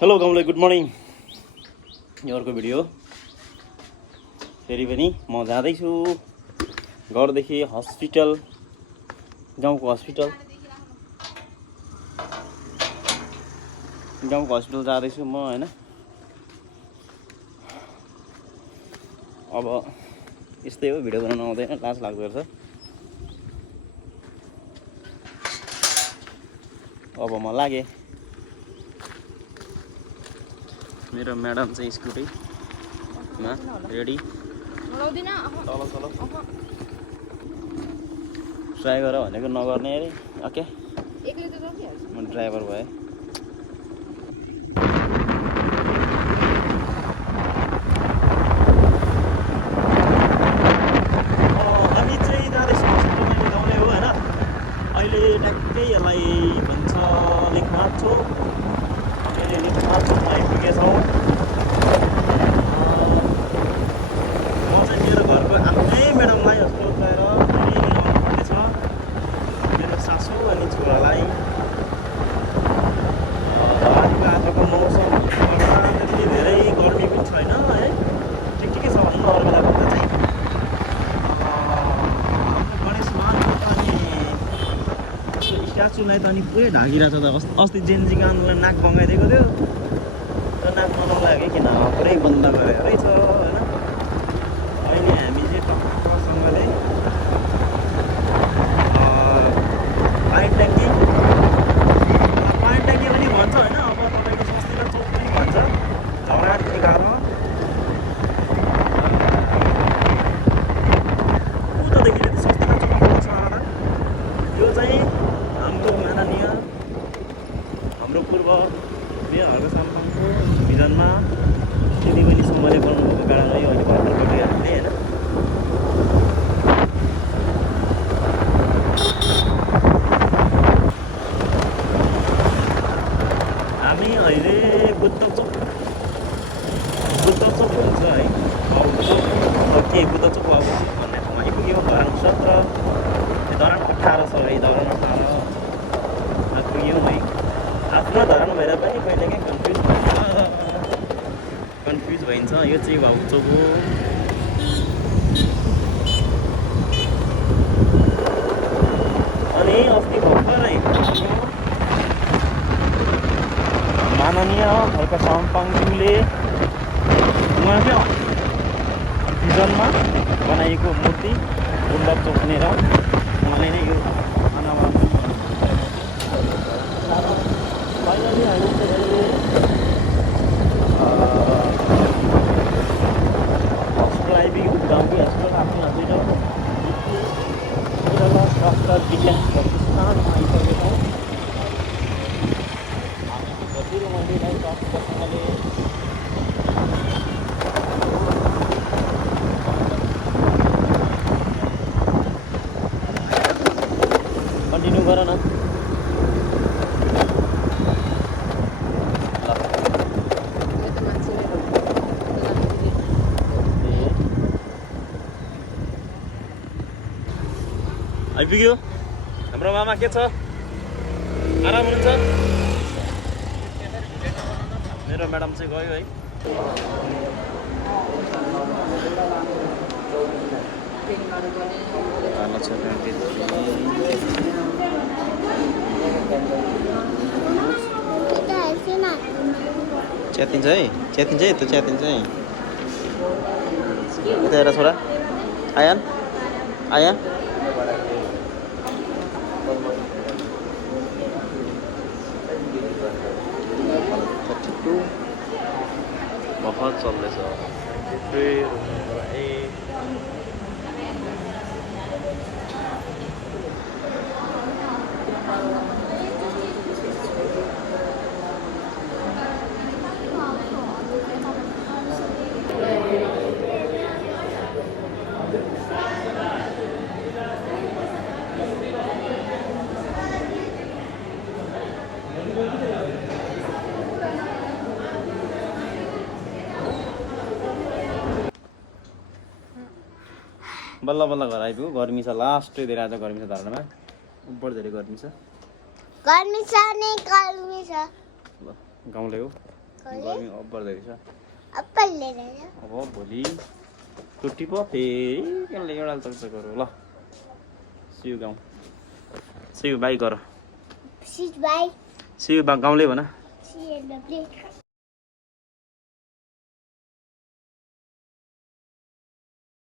Hello गाउँले good morning. यो अर्को भिडियो फेरि पनि म जाँदैछु घरदेखि हस्पिटल, गाउँको हस्पिटल जाँदैछु म हैन। अब यस्तै हो, भिडियो बनाउन आउँदैन, लाज लाग्दो रहेछ। अब म लागे, मेरो म्याडम चाहिँ स्कुटीमा रेडी। तल ट्राई गर भनेको नगर्ने अरे। ओके, म ड्राइभर भएँ। हामी चाहिँ जाँदैछौँ सिक्किममा, गाउँले हो होइन। अहिले ट्याक्कै यसलाई भन्छ लेखनाथो। अहिले लेखनाथोमा आइपुगेछौँ। म चाहिँ मेरो घरको आफ्नै म्याडमलाई हस्पिटल गएर आउनुपर्नेछ, मेरो सासू अनि छोरालाई। आजको मौसम त्यति धेरै गर्मी पनि छैन है, ठिकै छ भन्नु अरू बेला भन्दा चाहिँ। गणेश महाको अनि स्ट्याचुलाई त अनि पुरै ढाकिरहेको छ त। अस्ति जेन्जीको आन्दोलन नाक बगाइदिएको थियो, त्यो नाक नलाग्यो किन पुरै बन्द गरेको रहेछ होइन। अहिले हामी चाहिँ टक्कसँगले पानी ट्याङ्की पनि भन्छ होइन। अब तपाईँको स्वस्तिका चोक पनि भन्छ, झगडा 11 उतादेखि चाहिँ स्वस्तिका चोकमा पुग्छ। यो चाहिँ हाम्रो माननीय, हाम्रो पूर्व मेयरहरूको साम्पाङको भिजनमा दिदीबहिनी समूहले बनाउनुको कारण यो अहिले भर्खर गरिहाल्ने होइन। हामी अहिले बुद्ध चोक भन्छ है, के बुद्ध चोक भन्ने ठाउँमा आइपुग्यौँ। धरान 17, धरान 18 छ है, धरान 18 आइपुग्यौँ है। आफ्नो धरान भएर पनि कहिलेकाहीँ कन्फ्युज भइन्छ। यो चाहिँ भाउ चोक हो। अनि अस्ति भर्खरै माननीय खड्का साम्पाङज्यूले उहाँकै भिजनमा बनाइएको मूर्ति बुद्ध चोक भनेर उहाँले नै यो अनावरण फाइनली हामी चाहिँ अहिले हस्पिटल आइपुग्यौँ। गाउँकै हस्पिटल, आफ्नो हस्पिटल डाक्टर विज्ञान प्रतिष्ठानमा आइसकेका छौँ। हामी गतिलो मन्दिरलाई टक्कसँगले कन्टिन्यू गर न। आइपुग्यो हाम्रो मामा। के छ, आराम हुनुहुन्छ? मेरो म्याडम चाहिँ गयो है। च्यातिन्छ है, च्यातिन्छ है, त्यो च्यातिन्छ है। यता हेर छोरा, आयान आयान। बहुत चल्दैछ फेरि। बल्ल बल्ल घर आइपुग्यो। गर्मी छ, लास्ट धेरै आज गर्मी छ धरानमा, बढी धेरै गर्मी छ। ल गाउँले हो। गर्मी अब बढ्दैछ अप्पल अब भोलि छुट्टी पो फेरि त्यसले एउटा तक गरौँ ल सियु गाउँ सियु बाई गर She's right. सियु गाउँले भन She is lovely.